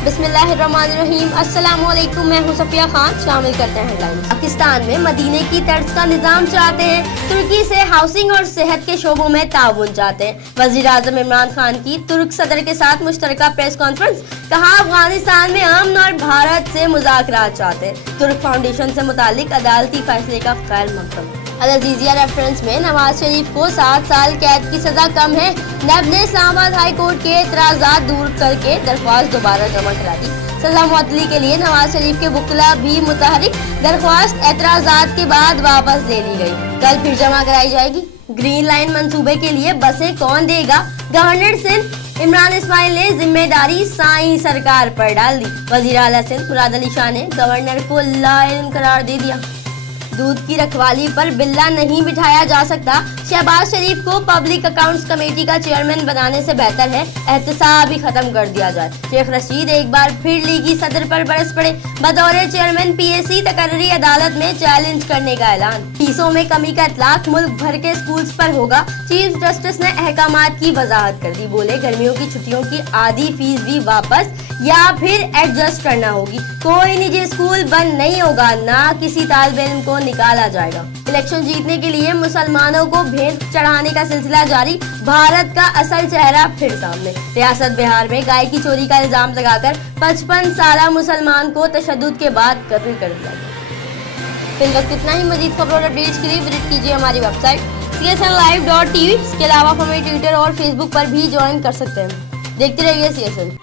बिस्मिल्लाहिर्रहमानिर्रहीम। अस्सलाम वालेकुम, मैं हूं सफिया खान। शामिल करते हैं हेडलाइंस। पाकिस्तान में मदीने की तर्ज का निजाम चाहते हैं। तुर्की से हाउसिंग और सेहत के शोबों में ताउन चाहते हैं। वजीर आजम इमरान खान की तुर्क सदर के साथ मुश्तरका प्रेस कॉन्फ्रेंस। कहा, अफगानिस्तान में अमन और भारत से मुज़ाकरात चाहते हैं। तुर्क फाउंडेशन से मुतालिक अदालती फैसले का खैर मकदम। अल अजीजिया रेफरेंस में नवाज शरीफ को 7 साल कैद की सजा कम है। नैब ने इस्लामाबाद हाई कोर्ट के एतराज़ात दूर करके दरख्वास्त दोबारा जमा करा दी। सजा मुअत्तली के लिए नवाज शरीफ के वकील भी मुतहरिक। दरख्वास्त एतराज़ात के बाद वापस ले ली गई। कल फिर जमा कराई जाएगी। ग्रीन लाइन मंसूबे के लिए बसें कौन देगा? गवर्नर सिंध इमरान इस्माइल ने जिम्मेदारी साई सरकार पर डाल दी। वजीर आला सिंध मुराद अली शाह ने गवर्नर को लाइल्म करार दे दिया। दूध की रखवाली पर बिल्ला नहीं बिठाया जा सकता। शहबाज शरीफ को पब्लिक अकाउंट्स कमेटी का चेयरमैन बनाने से बेहतर है एहतसाब ही खत्म कर दिया जाए। शेख रशीद एक बार फिर लीगी सदर पर बरस पड़े। बतौर चेयरमैन पीएसी तकर्री अदालत में चैलेंज करने का ऐलान। फीसों में कमी का इतलाक मुल्क भर के स्कूल्स पर होगा। चीफ जस्टिस ने अहकामात की वजाहत कर दी। बोले, गर्मियों की छुट्टियों की आधी फीस भी वापस या फिर एडजस्ट करना होगी। कोई निजी स्कूल बंद नहीं होगा, ना किसी तालिब इल्म को निकाला जाएगा। इलेक्शन जीतने के लिए मुसलमानों को भेंट चढ़ाने का सिलसिला जारी। भारत का असल चेहरा फिर सामने। रियासत बिहार में गाय की चोरी का इल्जाम लगाकर 55 साला मुसलमान को तशद्दुद के बाद कत्ल कर दिया गया। फिर वक्त इतना ही। मजीद खबरों और अपडेट्स के लिए विजिट कीजिए हमारी वेबसाइट csnlive.tv। इसके अलावा हमें ट्विटर और फेसबुक पर भी ज्वाइन कर सकते हैं। देखते रहिए CSN।